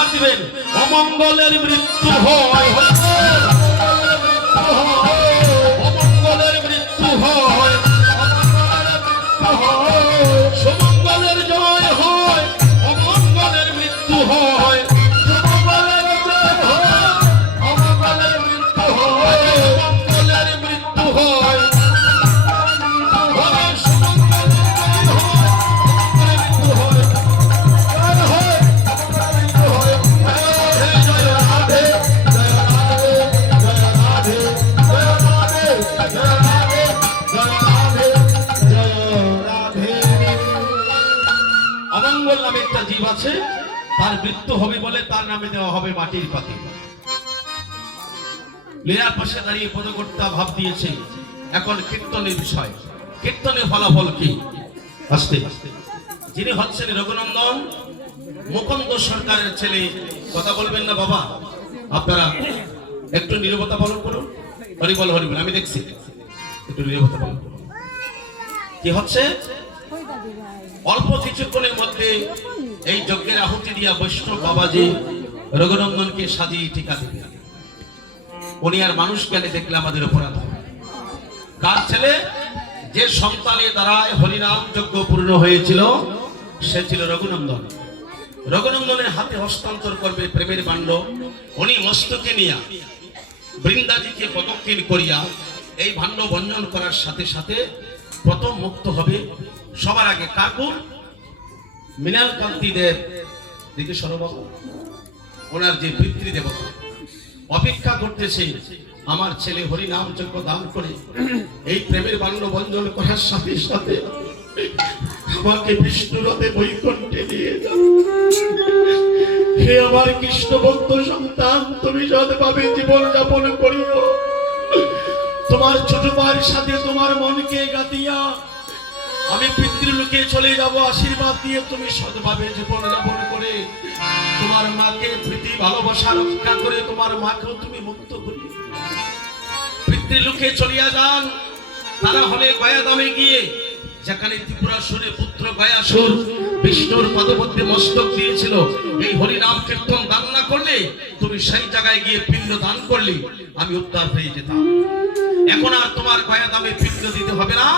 চিৎকার দিবেন অমঙ্গলের মৃত্যু হয়, অমঙ্গলের মৃত্যু হয়, সুমঙ্গলের জয় হয়, অমঙ্গলের মৃত্যু হয়, সুমঙ্গলের জয় হয়, অমঙ্গলের মৃত্যু হয়, অমঙ্গলের মৃত্যু হয়, অমঙ্গল নামে একটা জীব আছে, তার মৃত্যু হবে বলে তার নামে দেওয়া হবে মাটির পাতি। লীলার পাশে দাঁড়িয়ে পদকর্তা ভাব দিয়েছে এখন কীর্তনের বিষয়। কীর্তনের ফলাফল কি? আস্তে যিনি হচ্ছেন রঘুনন্দন মুকুন্দ সরকারের ছেলে। কথা বলবেন না বাবা, আপনারা একটু নীরবতা পালন করুন। হরিবল হরিবল, আমি দেখছি, একটু নীরবতা পালন করুন। কি হচ্ছে? অল্প কিছুক্ষণের মধ্যে এই যজ্ঞের আহুতি দিয়া বৈষ্ণব বাবাজি রঘুনন্দনকে সাজিয়ে টিকা দিবে। উনি আর মানুষ জ্ঞানে দেখলে আমাদের অপরাধ হবে। কার ছেলে? যে সন্তানের দ্বারায় হরিনাম যজ্ঞ পূর্ণ হয়েছিল সে ছিল রঘুনন্দন। রঘুনন্দনের হাতে হস্তান্তর করবে প্রেমের বাণ্ড। উনি মস্তকে নিয়া বৃন্দাজিকে প্রদক্ষিণ করিয়া এই ভাণ্ড বঞ্জন করার সাথে সাথে প্রথম মুক্ত হবে সবার আগে কাকুর মৃণাল কান্তি দেব দিকে সরবাবু, ওনার যে পিতৃদেবতা অপেক্ষা করতেছে আমার ছেলে হরিনাম যজ্ঞ দান করে এই প্রেমের বাণ্ড বঞ্জন করার সাথে সাথে আমাকে বিষ্ণুরথে বৈকুণ্ঠে নিয়ে যাও। হে আমার কৃষ্ণ ভক্ত সন্তান, তুমি সৎভাবে জীবন যাপন করিও। তোমার ছোট ভাইয়ের সাথে তোমার মনকে গাতিয়া আমি পিতৃলোকে চলে যাব। আশীর্বাদ দিয়ে তুমি সৎভাবে জীবন যাপন করে তোমার মাকে প্রীতি ভালোবাসা রক্ষা করে তোমার মাকেও তুমি মুক্ত করি। পিতৃলোকে চলিয়া যান। তারা হলে গয়াধামে গিয়ে যেখানে ত্রিপুরাসুরে পুত্র গয়াসুর বিষ্ণুর পদপদ্মে মস্তক দিয়েছিল, এই হরিনাম কীর্তন দান না করলে তুমি সেই জায়গায় গিয়ে পিণ্ড দান করলে আমি উদ্ধার হয়ে যেতাম। এখন আর তোমার গয়াধামে পিণ্ড দিতে হবে না।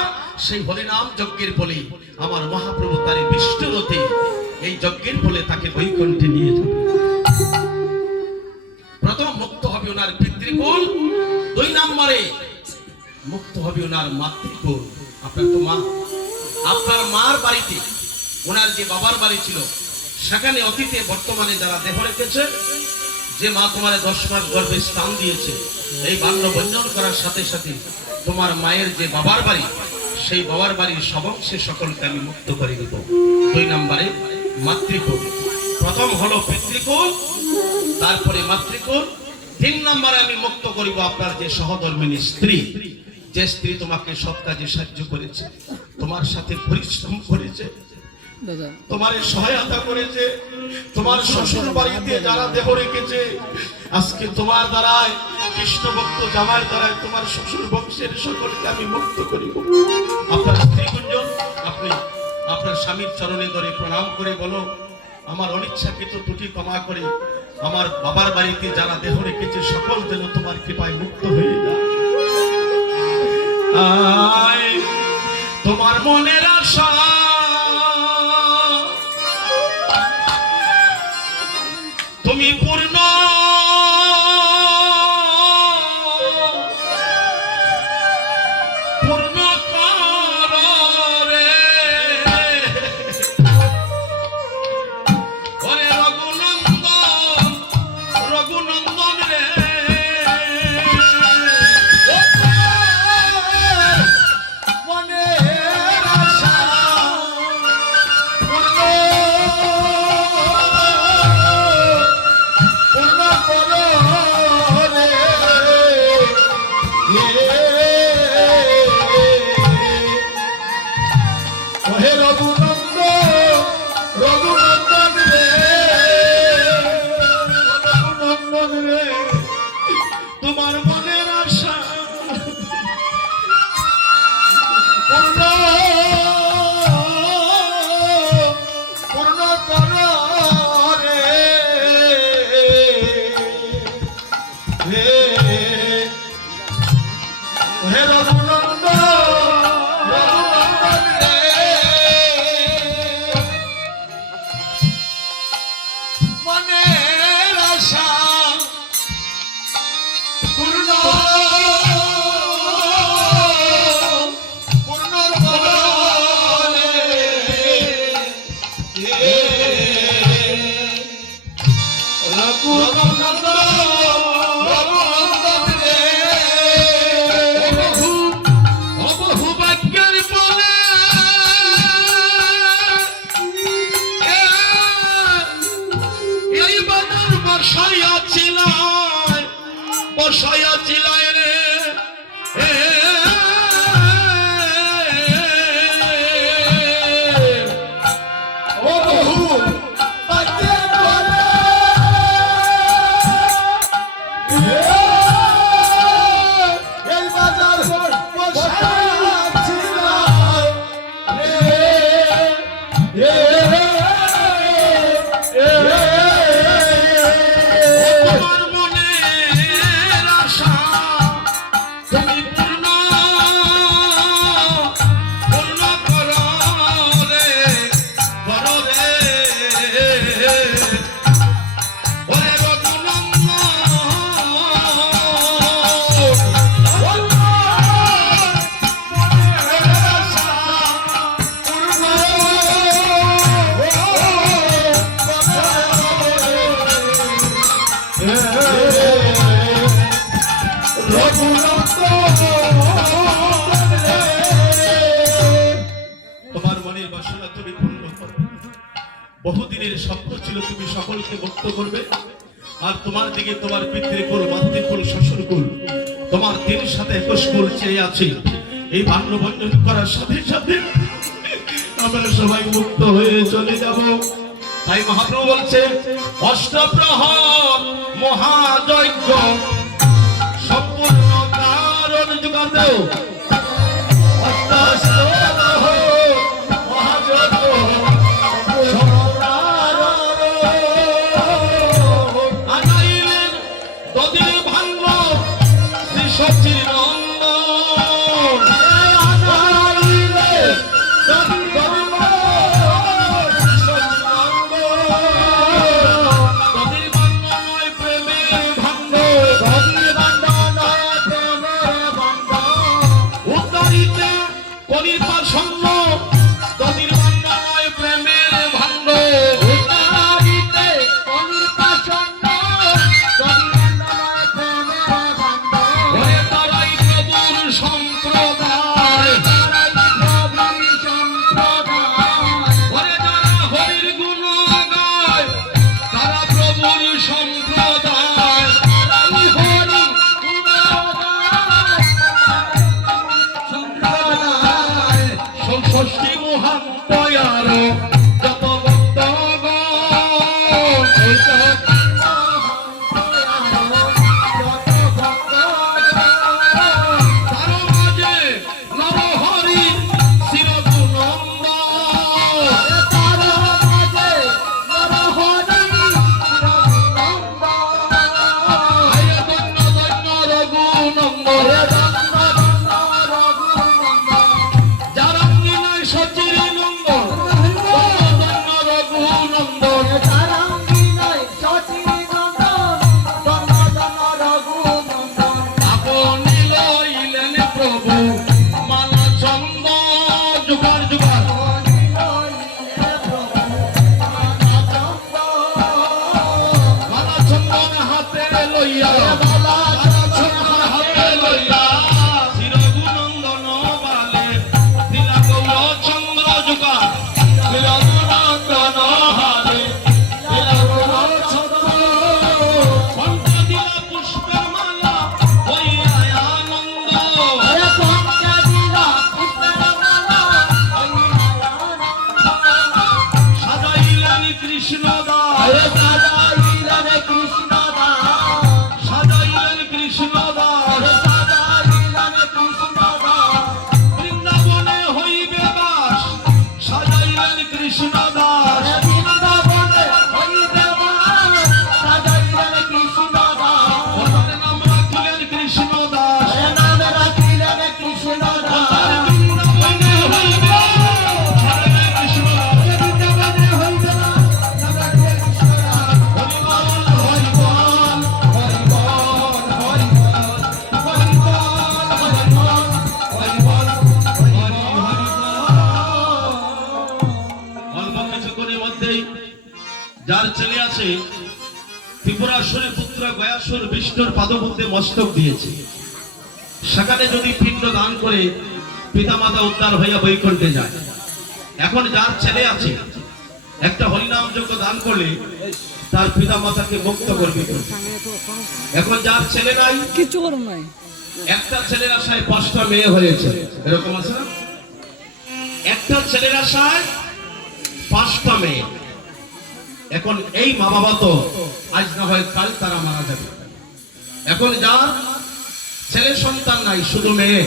সেই হরিনাম যজ্ঞের বলে আমার মহাপ্রভু তার বিষ্ণুরথে এই যজ্ঞের বলে তাকে বৈকুণ্ঠে নিয়ে যাবে। প্রথম মুক্ত হবে ওনার পিতৃকুল, 2 নম্বরে মুক্ত হবে ওনার মাতৃকুল। আপনার তো মা, আপনার মার বাড়িতে ওনার যে বাবার বাড়ি ছিল সেখানে অতীতে বর্তমানে যারা দেহ রেখেছে, যে মা তোমার 10 মাস গর্ভে স্থান দিয়েছে, এই বাল্য বঞ্জন করার সাথে সাথে তোমার মায়ের যে বাবার বাড়ি, সেই বাবার বাড়ির সবংশে সকলকে আমি মুক্ত করে দেব। 2 নম্বরে মাতৃকুল। প্রথম হলো পিতৃকুল, তারপরে মাতৃকুল। 3 নম্বরে আমি মুক্ত করিব আপনার যে সহধর্মিণী স্ত্রী, যে স্ত্রী তোমাকে সব কাজে সাহায্য করেছে, তোমার সাথে পরিশ্রম করেছে, তোমার সহায়তা করেছে, তোমার শ্বশুর বাড়িতে যারা দেহ রেখেছে, আজকে তোমার দ্বারায় কৃষ্ণ ভক্ত জামার দ্বারায় তোমার শ্বশুর বংশের সকলকে আমি মুক্ত করিব। আপনার স্ত্রী গুঞ্জন, আপনি আপনার স্বামীর চরণে ধরে প্রণাম করে বলো, আমার অনিচ্ছাকৃত ত্রুটি ক্ষমা করে আমার বাবার বাড়িতে যারা দেহ রেখেছে সকল যেন তোমার কৃপায় মুক্ত হয়ে যায়। তোমার মনের আশা তুমি পূর্ণ পূর্ণ করো রে। ওরে রঘুনন্দন, রঘুনন্দন রে, মনের আশা পূর্ণ মনের আশা পূর্ণ পূর্ণ বলে রঘুনন্দন রঘুনন্দন রে অবহু ভাগ্যের বলে এই বাজার বসাইয়া চিলায় রে ও বহু বাজে বলে এই বাজার বসাইয়াছিল রে তোমার মনের আশা তুমি পূর্ণ করো রে ওরে রঘুনন্দন তোমার মনের বাসনা তুমি পূর্ণ করো। বহুদিনের স্বপ্ন ছিল তুমি সকলকে মুক্ত করবে, আর তোমার দিকে তোমার পিতৃকুল মাতৃকুল শ্বশুরকুল তোমার দিনের সাথে 21 কুল চেয়ে আছে। এই বাল্যবন্ধন করার সাথে সাথে আমরা সবাই মুক্ত হয়ে চলে যাব। তাই মহাপ্রভু বলছে অষ্টপ্রহর মহাযজ্ঞ সম্পূর্ণ কারণ যুগাতে আনাইলেন দদির ভাঙ্গ শ্রী সচির নন্দন আনাইলেন দদির ভাঙ্গ শ্রী সচির নন্দন দদির ভাঙ্গ নয় প্রেমের ভাঙ্গ দদির ভাঙ্গ নয় প্রেমের ভাঙ্গ উত্তরিতে কলির পাশঙ্গ দদির ভাঙ্গ নয় প্রেমের ভাঙ্গ উত্তরিতে কলির পাশঙ্গ দদির ভাঙ্গ নয় প্রেমের ভাঙ্গ ওরে তারাই প্রভুর সম্প্রদায় তারাই প্রভুর সম্প্রদায় ওরে যারা হরির গুণ গায় তারা প্রভুর সম্প্রদায় তারাই হরির গুণ গায় সম্প্রদায় ষষ্ঠী মহান দয়ার যত ভক্তগণ এই ষষ্ঠী মহান দয়ার যত ভক্তগণ তার মাঝে নরহরি শিরগুণন্দন তার মাঝে নরহরি শিরগুণন্দন আয় ধন্য ধন্য রঘুনন্দন যারা নিলয় সচির নন্দন ধন্য রঘুনন্দন আপনি লইলেন প্রভু মালা চন্দ যুগার যুগার মালা চন্দন হাতে লইয়া মালা চন্দন হাতে লইয়া শিরগুনন্দন বালে দিলা গৌর চন্দ্র যুগার শিরগুনন্দন হারে দিলা গৌর চন্দ্র কণ্ঠ দিলা পুষ্পের মালা হইয়া আনন্দ সাজাইলেন কৃষ্ণ দাস সাজাইলেন কৃষ্ণ দাস সাজাই ত্রিপুরাসুরে পুত্র গয়াসুর বিষ্ণুর পাদবুদ্ধে মস্তক দিয়েছে। সেখানে যদি পিণ্ড দান করে পিতামাতা উদ্ধার হইয়া বৈকুণ্ঠে যায়। এখন যার ছেলে আছে একটা হরিনাম যজ্ঞ দান করলে তার পিতামাতাকে মুক্ত করবে। এখন যার ছেলে নাই, কিছু করুন নাই, একটা ছেলের আশায় 5টা মেয়ে হয়েছে, এরকম আছে না? একটা ছেলের আশায় 5টা মেয়ে। এখন এই মা বাবা তো আজ না হয় কাল তারা মারা যাবে। এখন যার ছেলে সন্তান নাই, শুধু মেয়ে,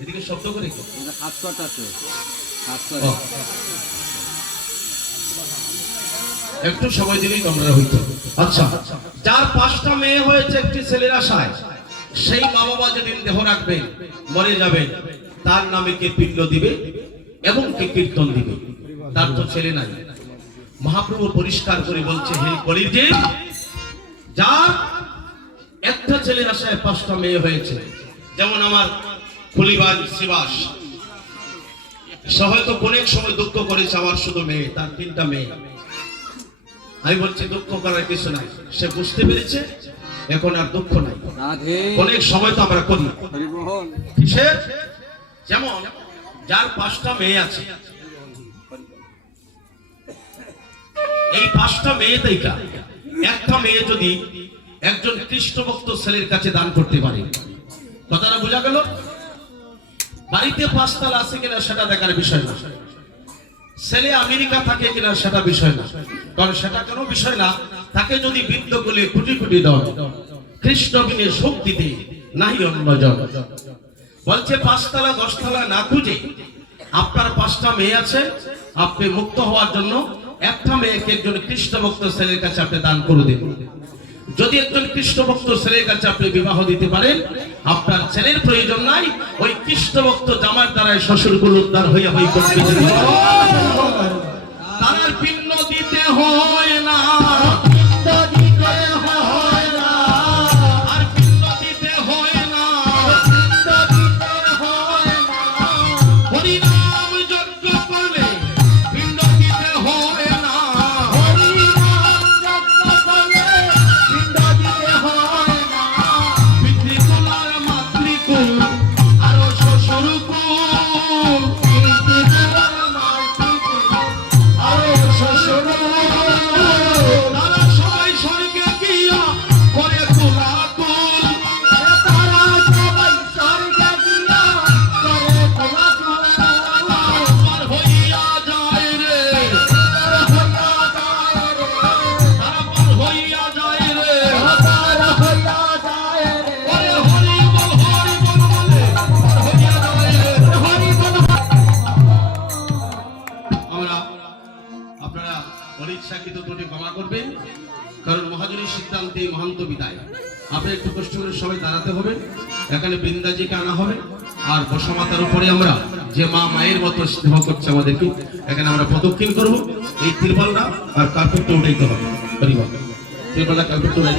এদিকে শব্দ করে কি? ও, একটু সময় দিলেই তোমরা হইতো। আচ্ছা, যার 5টা মেয়ে হয়েছে একটি ছেলের আশায়, সেই মা বাবা যেদিন দেহ রাখবেন, মরে যাবেন, তার নামে কে পিণ্ড দিবে এবং কে কীর্তন দিবে? তার তো ছেলে নাই। মহাপ্রভু পরিষ্কার করে বলছে, হে কলির জীব, যার একটা ছেলের আশায় 5টা মেয়ে হয়েছে, যেমন আমার খুলিবাজ শিবাস, সে হয়তো অনেক সময় দুঃখ করেছে, আমার শুধু মেয়ে, তার 3টা মেয়ে। আমি বলছি দুঃখ করার কিছু নাই, সে বুঝতে পেরেছে এখন আর দুঃখ নাই। অনেক সময় তো আমরা করি কিসের? যেমন যার 5টা মেয়ে আছে, এই 5টা মেয়ে থেকে একটা মেয়ে যদি একজন কৃষ্ণ ভক্ত ছেলের কাছে দান করতে পারে, কথাটা বোঝা গেল? বাড়িতে 5 তালা আছে কিনা সেটা দেখার বিষয় না, ছেলে আমেরিকা থাকে কিনা সেটা বিষয় না, কারণ সেটা কোনো বিষয় না। তাকে যদি বৃদ্ধ বলে কোটি কোটি দাও, কৃষ্ণ বিনে সুখ দিতে নাহি অন্যজন। বলছে 5 তালা 10 তালা না খুঁজে আপনার 5টা মেয়ে আছে, আপনি মুক্ত হওয়ার জন্য একটা মেয়েকে একজন কৃষ্ণ ভক্ত ছেলের কাছে আপনি দান করে দিন। যদি একজন কৃষ্ণ ভক্ত ছেলের কাছে আপনি বিবাহ দিতে পারেন, আপনার ছেলের প্রয়োজন নাই, ওই কৃষ্ণ ভক্ত জামার দ্বারাই শ্বশুরগুলো উদ্ধার হইয়া হই করতে তার পিণ্ড দিতে হয় না, আর পিণ্ড দিতে হয় না। হরিনাম যজ্ঞ করলে পিণ্ড দিতে হয় না, পিতৃকুল আর মাতৃকুল আরো শ্বশুরকুল, তারা সবাই স্বর্গে গিয়া করে কুলাকুল। পার হইয়া যায় রে, তারা পার হইয়া যায় রে। ওরে হরি বল বলে পার হইয়া যায় রে। আমরা আপনারা অনিচ্ছাকৃত ত্রুটি ক্ষমা করবেন, কারণ মহাজনের সিদ্ধান্তে মহান্ত বিদায়। আপনি একটু কষ্ট করে সবাই দাঁড়াতে হবে। এখানে বৃন্দাজিকে আনা হবে, আর বসমাতার উপরে আমরা যে মা মায়ের মতো স্নেহ করছে আমাদেরকে, এখানে আমরা প্রদক্ষিণ করব। এই তিরপালটা আর কার্পেটটা উঠাইতে হবে, তিরপালটা কার্পেটটা উঠাই।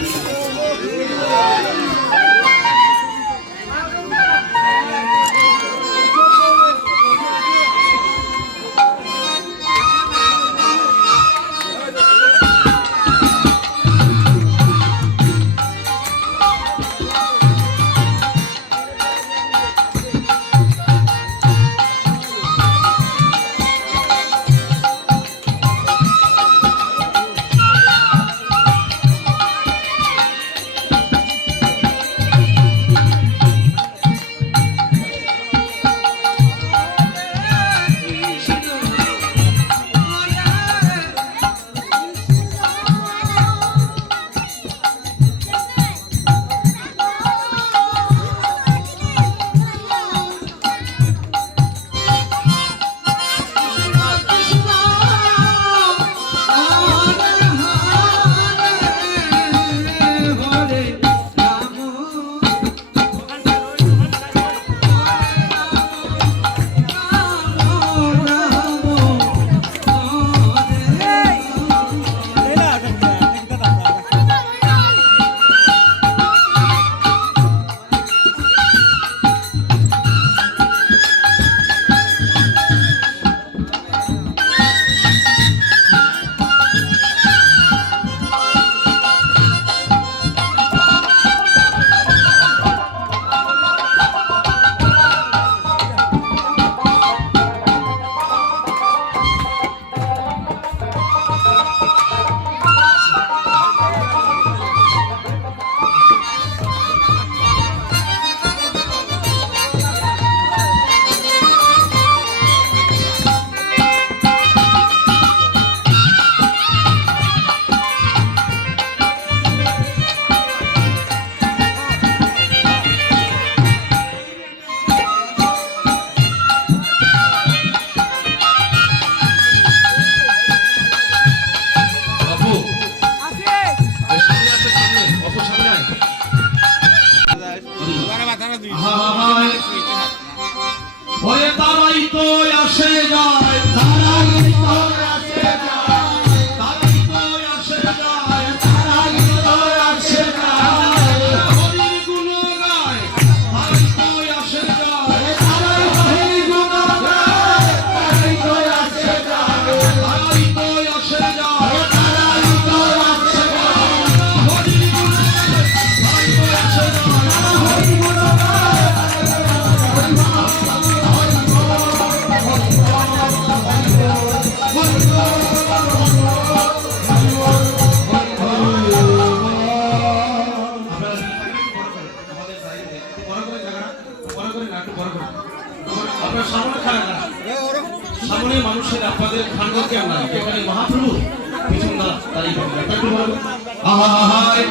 আহায়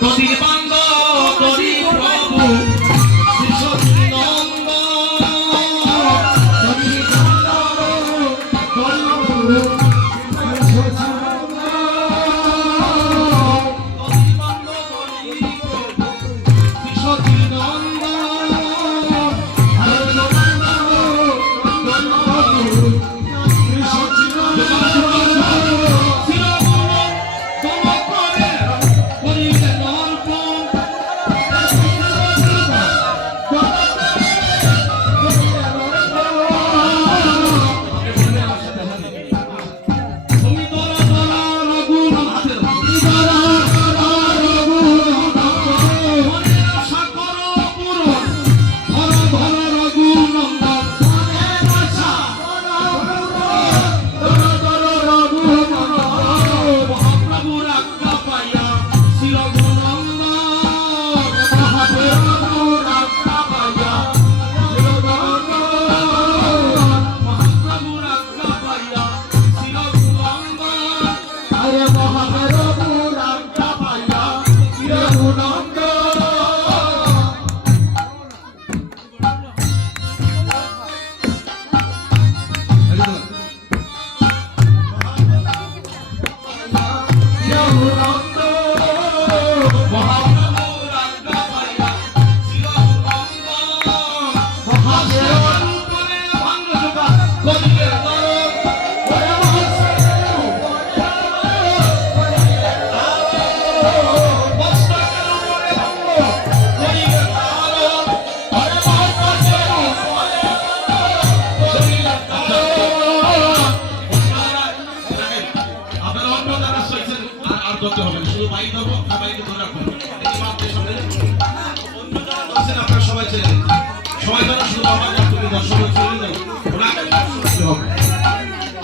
তোরি বান্দ তোরি প্রভু শ্রী নন্দ তোরি বান্দ তোরি প্রভু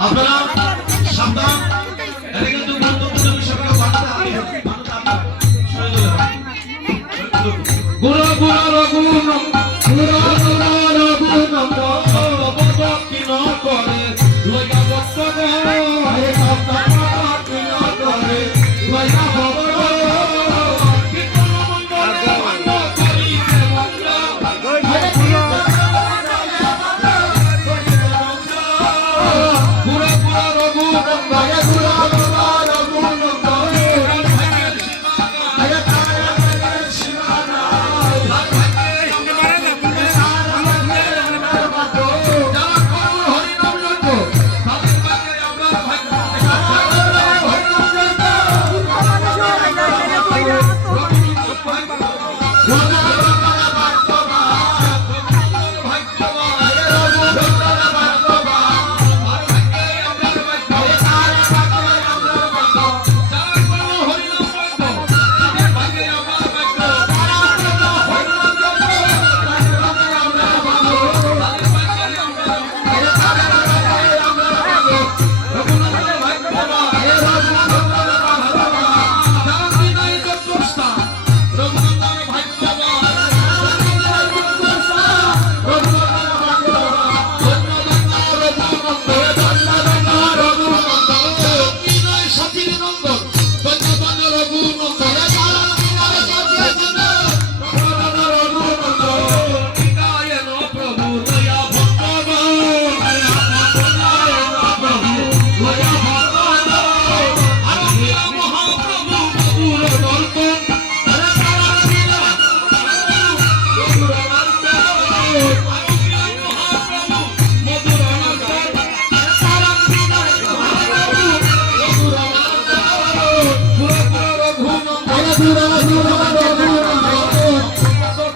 আপনারা সাবধান, এটা কিন্তু গুরুত্বপূর্ণ বিষয়। গুরু গুরু রঘুন গুরু গুরু রঘুন কিন করে লইয়া বক্তব্য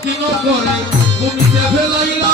কিন করে লইয়া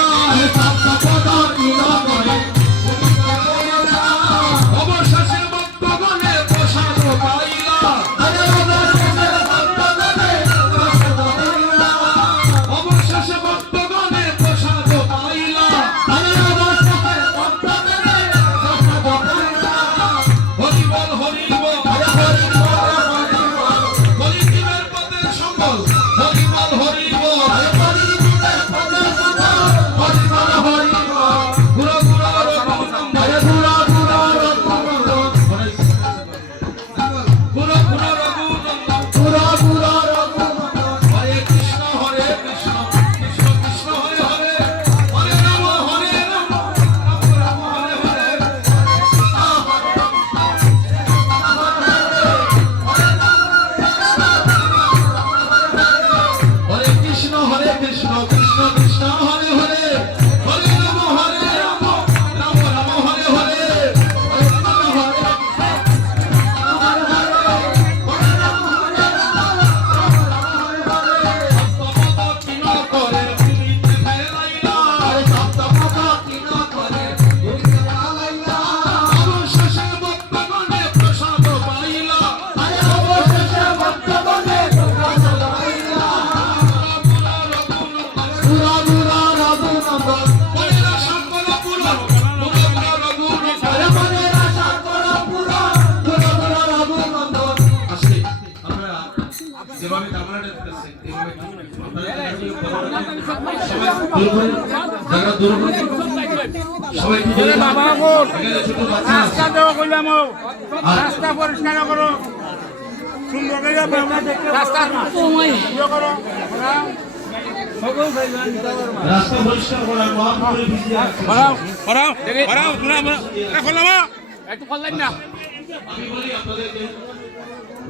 যেভাবে তামানাটা দিতেছে এইভাবে আপনারা দূর করে সবাই একটু দূরে বাবা বল এখানে ছোট বাচ্চা রাস্তা দেওয়া কইলাম রাস্তা পরিষ্কার করো সুন্দর করে আমরা দেখতে রাস্তা সময় করো রাস্তা পরিষ্কার করা মহাপুরে ভিজে আছে পড়াও খোলাম একটু খোলেন না আমি বলি আপনাদেরকে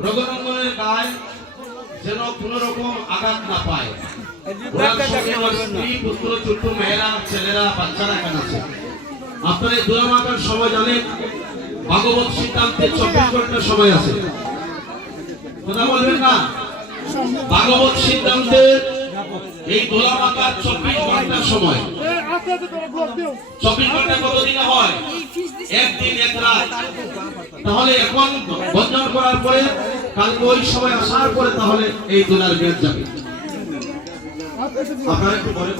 রঘুনন্দনের গায়ে যেন কোন রকম আঘাত না পায় স্ত্রী পুত্র ছোট্ট মেয়েরা ছেলেরা বাচ্চারা কেন আছে আপনারা এই দোলামাকার সময় জানেন ভাগবত সিদ্ধান্তে 24 ঘন্টা সময় আছে কথা বলবেন না ভাগবত সিদ্ধান্তে এই দোলামাকার 24 ঘন্টা সময় 24 ঘন্টা কতদিনে হয় একদিন এক রাত তাহলে এখন বন্ধন করার পরে কালকে ওই সময় আসার পরে তাহলে এই দোলার মেয়াদ যাবে আপনারা একটু বলে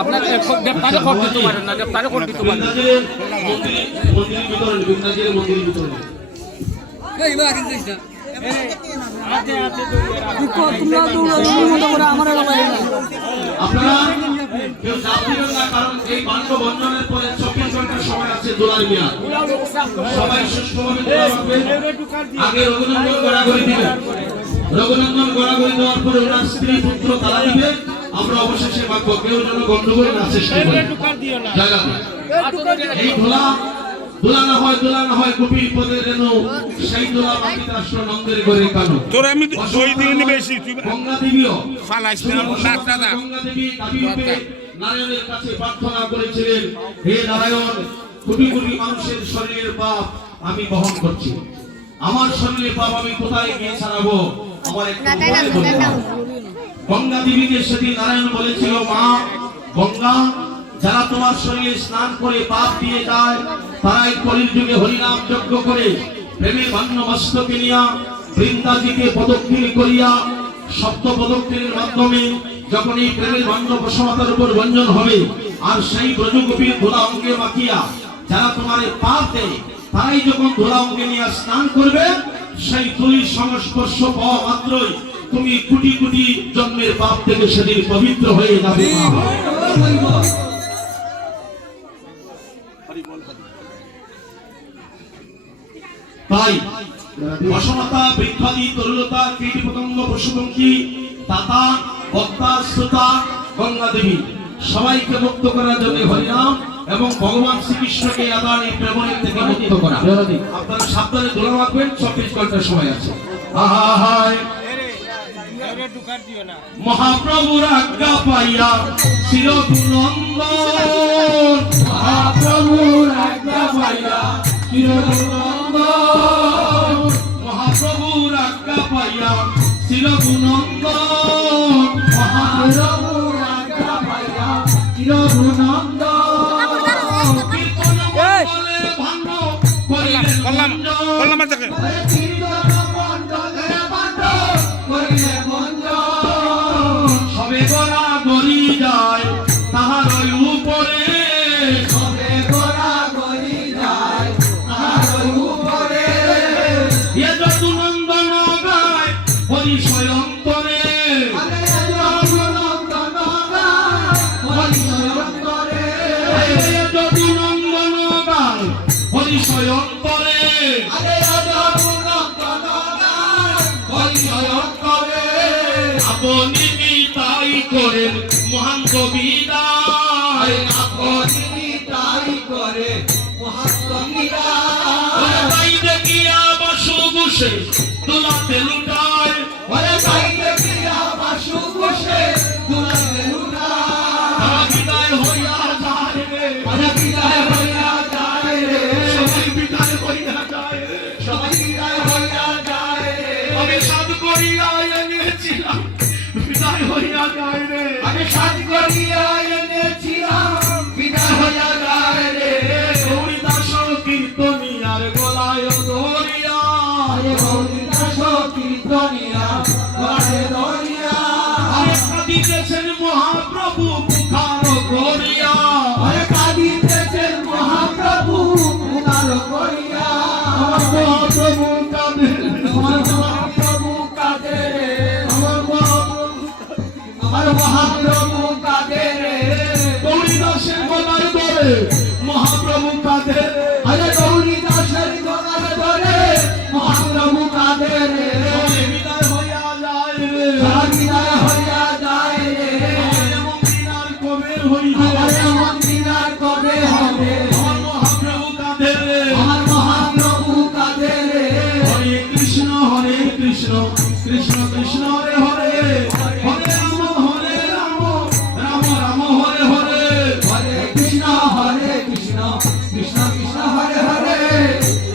আপনাকে গ্রেপ্তারে করে দিতে পারেন না গ্রেপ্তারে করে দিতে পারেন মন্দিরের ভিতরে বিন্দাজির মন্দিরের ভিতরে আপনারা কেউ চাপ দিবেন না কারণ এই বাক্য বন্ধনের পরে 24 ঘন্টা সময় আছে দোলার মেয়াদ সবাই সুষ্ঠুভাবে দোলা রাখবেন আগে রঘুনন্দন গড়াগড়ি দিবেন রঘুনন্দন গড়াগড়ি দেওয়ার পরে ওনার স্ত্রী পুত্র তারা দিবে আমরা অবশেষে বাক্য কেউ যেন গন্ডগোল না সৃষ্টি করে জায়গা এই দোলা না হয় কপিল পদের রেণু সেই দোলা মাটিত রাষ্ট্র নন্দের ঘরে কানো তোর আমি দই দিন বেশি তুই গঙ্গা দেবীও ফালাইছ না দাদা গঙ্গা দেবী দাবিরূপে নারায়ণের কাছে প্রার্থনা করেছিলেন হে নারায়ণ কোটি কোটি মানুষের শরীরের পাপ আমি বহন করছি আমার শরীরের পাপ আমি কোথায় গিয়ে ছাড়াবো আমার একটু বলে দাও গঙ্গা দেবীকে সেদিন নারায়ণ বলেছিল মা গঙ্গা যারা তোমার শরীরে স্নান করে পাপ দিয়ে যায় তারাই কলির যুগে হরিনাম যজ্ঞ করে প্রেমের বান্য মস্তকে নিয়া বৃন্দাজিকে পদক্ষেপ করিয়া সপ্ত পদক্ষেপের মাধ্যমে যখন এই প্রেমের বান্য বসমাতার উপর বঞ্জন হবে আর সেই ব্রজগোপীর ধোলা অঙ্গে মাখিয়া যারা তোমার পাপ দেয় তারাই যখন ধোলা অঙ্গে নিয়ে স্নান করবে সেই তুলির সংস্পর্শ পাওয়া মাত্রই তুমি কোটি কোটি জন্মের পাপ থেকে সেদিন পবিত্র হয়ে যাবে তাই বসমতা বৃক্ষাদি তরুলতা কীট পতঙ্গ পশুপঙ্খী তাতা বক্তা শ্রোতা গঙ্গা দেবী সবাইকে মুক্ত করার জন্য হরিনাম এবং ভগবান শ্রীকৃষ্ণকে আদান এই প্রেমনের থেকে মুক্ত করা আপনারা সাবধানে দোলা রাখবেন 24 ঘন্টার সময় আছে আহায় মহাপ্রভুর আজ্ঞা পাইয়া চিরগুণন্দন মহাপ্রভুর আজ্ঞা পাইয়া চিরগুণন্দন মহাপ্রভুর আজ্ঞা পাইয়া চিরগুণন্দন মহাপ্রভুর আজ্ঞা পাইয়া চিরগুণন্দন কীর্তন মণ্ডলে ভাঙ্গ করিলেন বললাম দেখে সবে গড়া গড়ি যায় তাহার উপরে সবে গড়া গড়ি যায় তাহার উপরে এ যত নন্দন গায় হরি স্বয়ন্তরে যত নন্দন গায় হরি স্বয়ন্তরে আপনি তাই করেন মহান কবিতায় আপনি তাই করে মহান কবিতায় তাই দেখিয়া বাসু বসে দোলাতে লুটায় তাই দেখিয়া বাসু বসে দোলাতে লুটায় বিদায় হইয়া যায় রে বিদায় হইয়া যায় রে সবাই বিদায় হইয়া যায় রে সবাই বিদায় হইয়া যায় রে আমি সাধ করিয়া এনেছিলাম বিদায় হইয়া যায় রে আমি সাধ করিয়া এনেছিলাম বিদায় হইয়া যায় রে হরিদাস কীর্তনিয়ার গলায় ধরিয়া হরিদাস করিয়া আমার মহাপ্রভু কাঁদে আমার মহাপ্রভু কাঁদে আমার মহাপ্রভু কাঁদে গৌরী দাসের গলার ধরে মহাপ্রভু কাঁদে আরে গৌরী দাসের গলার ধরে মহাপ্রভু কাঁদে বিদায় হইয়া যায় রে বিদায় হইয়া যায় রে এমন দিন আর কবে হইবে এমন দিন আর কবে হবে আমার মহাপ্রভু কাঁদে রে আমার মহাপ্রভু কাঁদে রে হরে কৃষ্ণ কৃষ্ণ কৃষ্ণ হরে হরে হরে রাম রাম রাম হরে হরে হরে কৃষ্ণ কৃষ্ণ কৃষ্ণ হরে হরে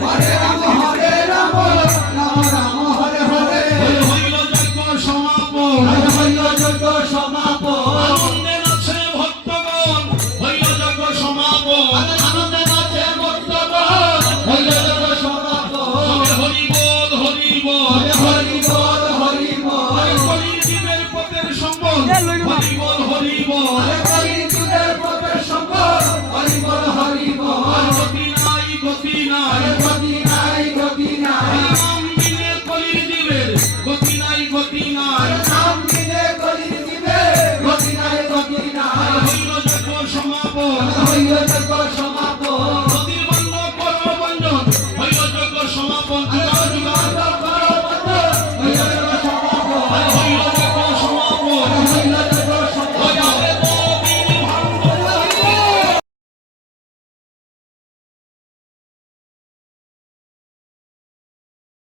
হরে রাম রাম রাম হরে হরে হইল যজ্ঞ সমাপন হইল যজ্ঞ সমাপন আনন্দে নাচে ভক্তগণ হইল যজ্ঞ সমাপন আনন্দে নাচে ভক্তগণ হইল যজ্ঞ সমাপন হরি বল হরি বল হরি বল হরি বল কলির জীবের পথের সম্বল হরি বল হরি বল কলির জীবের পথের সম্বল হরি বল হরি বল গতি নাই